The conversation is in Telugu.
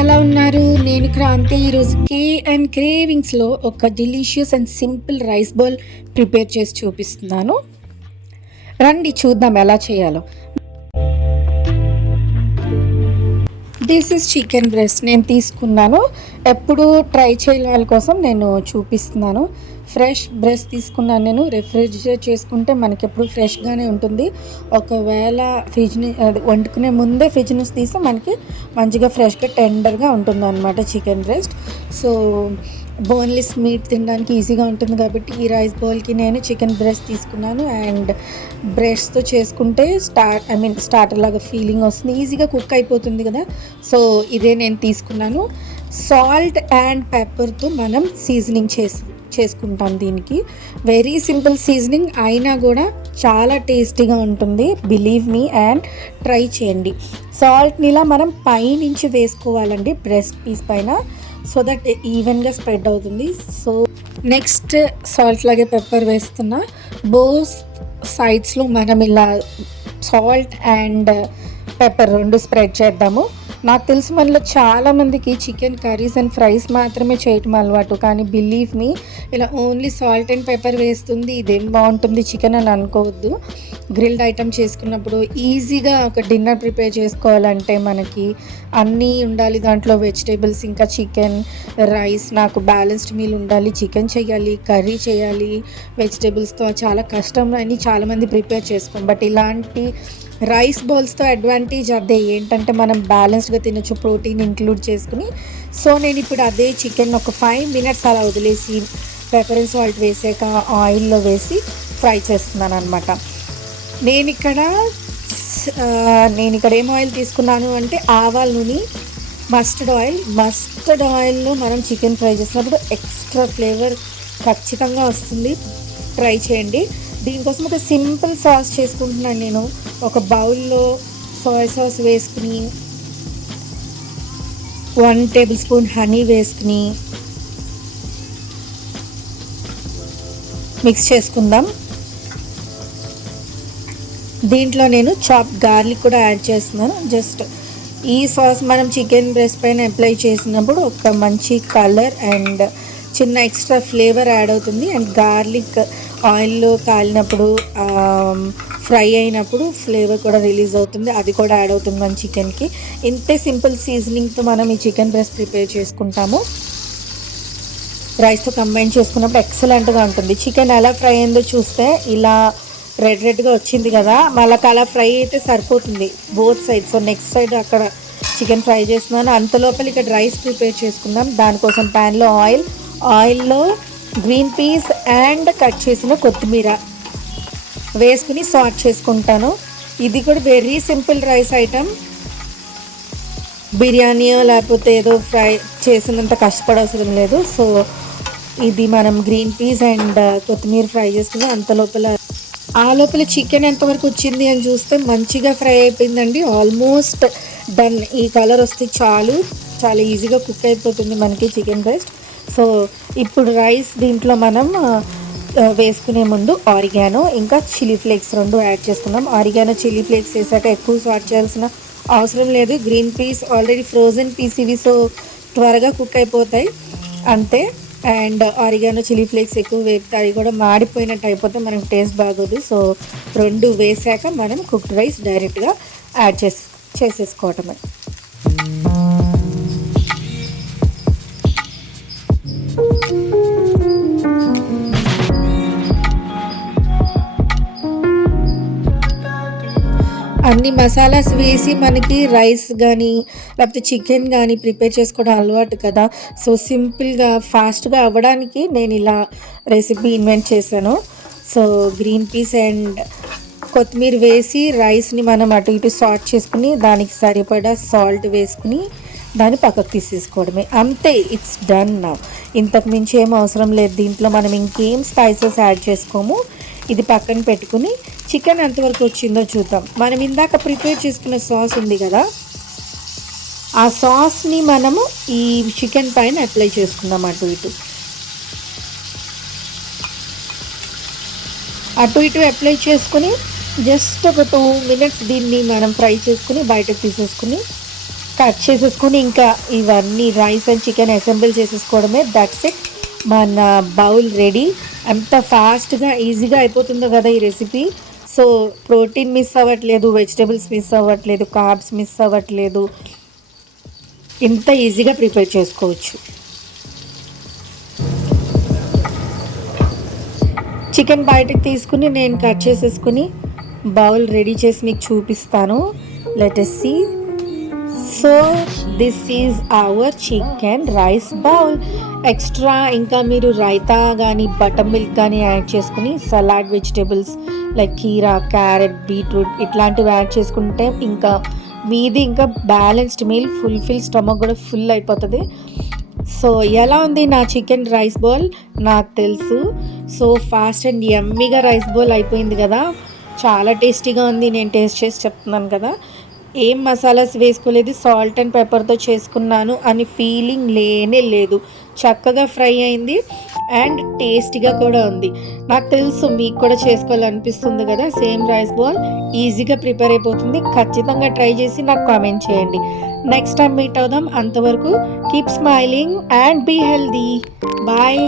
ఎలా ఉన్నారు? నేను క్రాంతి. ఈరోజు అండ్ క్రేవింగ్స్‌లో ఒక delicious and simple rice bowl prepare చేసి చూపిస్తున్నాను. రండి చూద్దాం ఎలా చేయాలో. దిస్ ఈజ్ చికెన్ బ్రెస్ట్ నేను తీసుకున్నాను. ఎప్పుడు ట్రై చేయని వాళ్ళ కోసం నేను చూపిస్తున్నాను. ఫ్రెష్ బ్రెస్ట్ తీసుకున్నాను నేను. రెఫ్రిజిరేట్ చేసుకుంటే మనకెప్పుడు ఫ్రెష్గానే ఉంటుంది. ఒకవేళ వండుకునే ముందే ఫ్రిడ్జ్ నుంచి తీస్తే మనకి మంచిగా ఫ్రెష్గా టెండర్గా ఉంటుంది అనమాట chicken breast. So boneless meet తినడానికి ఈజీగా ఉంటుంది కాబట్టి ఈ రైస్ బౌల్కి నేను చికెన్ బ్రెస్ట్ తీసుకున్నాను. అండ్ బ్రెస్ట్తో చేసుకుంటే స్టార్టర్ లాగా ఫీలింగ్ వస్తుంది, ఈజీగా కుక్ అయిపోతుంది కదా. సో ఇదే నేను తీసుకున్నాను. సాల్ట్ అండ్ పెప్పర్తో మనం సీజనింగ్ చేసుకుంటాం. దీనికి వెరీ సింపుల్ సీజనింగ్ అయినా కూడా చాలా టేస్టీగా ఉంటుంది. బిలీవ్ మీ అండ్ ట్రై చేయండి. సాల్ట్ని ఇలా మనం పైనుంచి వేసుకోవాలండి బ్రెస్ట్ పీస్ పైన, సో దట్ ఈవెన్గా స్ప్రెడ్ అవుతుంది. సో నెక్స్ట్ సాల్ట్ లాగే పెప్పర్ వేస్తున్నా. బోత్ సైడ్స్లో మనం ఇలా సాల్ట్ అండ్ పెప్పర్ రెండు స్ప్రెడ్ చేద్దాము. నాకు తెలిసి మనలో చాలామందికి చికెన్ కర్రీస్ అండ్ ఫ్రైస్ మాత్రమే చేయటం అలవాటు, కానీ బిలీవ్ మీ ఇలా ఓన్లీ సాల్ట్ అండ్ పెప్పర్ వేస్తుంది ఇదేం బాగుంటుంది చికెన్ అని అనుకోవద్దు. గ్రిల్డ్ ఐటమ్ చేసుకున్నప్పుడు ఈజీగా ఒక డిన్నర్ ప్రిపేర్ చేసుకోవాలంటే మనకి అన్నీ ఉండాలి దాంట్లో, వెజిటేబుల్స్ ఇంకా చికెన్ రైస్. నాకు బ్యాలెన్స్డ్ మీల్ ఉండాలి, చికెన్ చేయాలి, కర్రీ చేయాలి, వెజిటేబుల్స్తో చాలా కష్టం అని చాలామంది ప్రిపేర్ చేసుకోం. బట్ ఇలాంటి రైస్ బౌల్స్తో అడ్వాంటేజ్ అదే ఏంటంటే మనం బ్యాలెన్స్డ్గా తినొచ్చు, ప్రోటీన్ ఇంక్లూడ్ చేసుకుని. సో నేను ఇప్పుడు అదే చికెన్ ఒక 5 minutes అలా వదిలేసి పెప్పర్ అండ్ సాల్ట్ వేసాక ఆయిల్లో వేసి ఫ్రై చేస్తున్నాను అనమాట. నేను ఇక్కడ ఏం ఆయిల్ తీసుకున్నాను అంటే ఆవాల నూనె, మస్టర్డ్ ఆయిల్లో మనం చికెన్ ఫ్రై చేసినప్పుడు ఎక్స్ట్రా ఫ్లేవర్ ఖచ్చితంగా వస్తుంది. ట్రై చేయండి. దీనికోసం ఒక సింపుల్ సాస్ చేసుకుంటున్నాను నేను. ఒక బౌల్లో సోయా సాస్ వేసుకుని 1 tablespoon హనీ వేసుకుని మిక్స్ చేసుకుందాం. దీంట్లో నేను చాప్ గార్లిక్ కూడా యాడ్ చేస్తున్నాను. జస్ట్ ఈ సాస్ మనం చికెన్ బ్రెస్ట్ పైన అప్లై చేసినప్పుడు ఒక మంచి కలర్ అండ్ చిన్న ఎక్స్ట్రా ఫ్లేవర్ యాడ్ అవుతుంది. అండ్ గార్లిక్ ఆయిల్లో కాలినప్పుడు ఫ్రై అయినప్పుడు ఫ్లేవర్ కూడా రిలీజ్ అవుతుంది, అది కూడా యాడ్ అవుతుంది మన చికెన్కి. ఇంతే సింపుల్ సీజనింగ్తో మనం ఈ చికెన్ బ్రెస్ట్ ప్రిపేర్ చేసుకుంటాము. రైస్తో కంబైన్ చేసుకున్నప్పుడు ఎక్సలెంట్గా ఉంటుంది. చికెన్ ఎలా ఫ్రై అయిందో చూస్తే ఇలా రెడ్గా వచ్చింది కదా, మళ్ళీ అలా ఫ్రై అయితే సరిపోతుంది both side. So next side అక్కడ చికెన్ ఫ్రై చేస్తున్నాను. అంతలోపల ఇక్కడ రైస్ ప్రిపేర్ చేసుకుందాం. దానికోసం ప్యాన్లో ఆయిల్లో గ్రీన్ పీస్ అండ్ కట్ చేసిన కొత్తిమీర వేసుకుని సాట్ చేసుకుంటాను. ఇది కూడా వెరీ సింపుల్ రైస్ ఐటమ్. బిర్యానీయో లేకపోతే ఏదో ఫ్రై చేసినంత కష్టపడవసరం లేదు. సో ఇది మనం గ్రీన్ పీస్ అండ్ కొత్తిమీర ఫ్రై చేసుకుని ఆ లోపల చికెన్ ఎంతవరకు వచ్చింది అని చూస్తే మంచిగా ఫ్రై అయిపోయిందండి. Almost done. ఈ కలర్ వస్తే చాలా ఈజీగా కుక్ అయిపోతుంది మనకి చికెన్ బ్రెస్ట్. సో ఇప్పుడు రైస్ దీంట్లో మనం వేసుకునే ముందు ఆరిగానో ఇంకా చిల్లీ ఫ్లేక్స్ రెండు యాడ్ చేసుకుందాం. ఆరిగానో చిల్లీ ఫ్లేక్స్ వేసాక ఎక్కువ సాట్ చేయాల్సిన అవసరం లేదు. Green peas already frozen peas ఇవి, సో త్వరగా కుక్ అయిపోతాయి అంతే. అండ్ ఆరిగానో చిల్లీ ఫ్లేక్స్ ఎక్కువ వేపితే అవి కూడా మాడిపోయినట్టు అయిపోతే మనకు టేస్ట్ బాగోదు. సో రెండు వేసాక మనం కుక్డ్ రైస్ డైరెక్ట్గా యాడ్ చేసేసుకోవటమే. అన్ని మసాలాస్ వేసి మనకి రైస్ కానీ లేకపోతే చికెన్ కానీ ప్రిపేర్ చేసుకోవడం అలవాటు కదా. సో సింపుల్గా ఫాస్ట్గా అవ్వడానికి నేను ఇలా రెసిపీ ఇన్వెంట్ చేశాను. సో గ్రీన్ పీస్ అండ్ కొత్తిమీర వేసి రైస్ని మనం అటు ఇటు సాట్ చేసుకుని దానికి సరిపడా సాల్ట్ వేసుకుని దాన్ని పక్కకు తీసేసుకోవడమే అంతే. It's done now. ఇంతకు మించి ఏం అవసరం లేదు. దీంట్లో మనం ఇంకేం స్పైసెస్ యాడ్ చేసుకోము. ఇది పక్కన పెట్టుకుని చికెన్ ఎంతవరకు వచ్చిందో చూద్దాం. మనం ఇందాక ప్రిపేర్ చేసుకున్న సాస్ ఉంది కదా, ఆ సాస్ని మనము ఈ చికెన్ పైన అప్లై చేసుకుందాం. అటు ఇటు అప్లై చేసుకుని జస్ట్ ఒక 2 minutes దీన్ని మనం ఫ్రై చేసుకుని బయటకు తీసేసుకుని కట్ చేసేసుకొని ఇంకా ఇవన్నీ రైస్ అండ్ చికెన్ అసెంబుల్ చేసేసుకోవడమే. దట్స్ ఇట్, మన బౌల్ రెడీ. అంత ఫాస్ట్గా ఈజీగా అయిపోతుందో కదా ఈ రెసిపీ. సో ప్రోటీన్ మిస్ అవ్వట్లేదు, వెజిటేబుల్స్ మిస్ అవ్వట్లేదు, కార్బ్స్ మిస్ అవ్వట్లేదు, ఇంత ఈజీగా ప్రిపేర్ చేసుకోవచ్చు. చికెన్ బయటకు తీసుకుని నేను కట్ చేసేసుకుని బౌల్ రెడీ చేసి మీకు చూపిస్తాను. Let us see. So this is our chicken rice bowl. Extra ఇంకా మీరు రైతా కానీ బటర్ మిల్క్ కానీ యాడ్ చేసుకుని సలాడ్ వెజిటేబుల్స్ లైక్ కీరా, క్యారెట్, బీట్రూట్ ఇట్లాంటివి యాడ్ చేసుకుంటే ఇంకా మీది ఇంకా బ్యాలెన్స్డ్ మీల్, ఫుల్ఫిల్ స్టమక్ కూడా ఫుల్ అయిపోతుంది. సో ఎలా ఉంది నా చికెన్ రైస్ బౌల్? నాకు తెలుసు. సో ఫాస్ట్ అండ్ యమ్మీగా రైస్ బౌల్ అయిపోయింది కదా, చాలా టేస్టీగా ఉంది. నేను టేస్ట్ చేసి చెప్తున్నాను కదా, ఏం మసాలాస్ వేసుకోలేదు, సాల్ట్ అండ్ పెప్పర్తో చేసుకున్నాను అని ఫీలింగ్ లేనే లేదు. చక్కగా ఫ్రై అయింది అండ్ టేస్టీగా కూడా ఉంది. నాకు తెలుసు మీకు కూడా చేసుకోవాలనిపిస్తుంది కదా. సేమ్ రైస్ బౌల్ ఈజీగా ప్రిపేర్ అయిపోతుంది. ఖచ్చితంగా ట్రై చేసి నాకు కామెంట్ చేయండి. నెక్స్ట్ టైం మీట్ అవుదాం. అంతవరకు keep smiling and be healthy. Bye.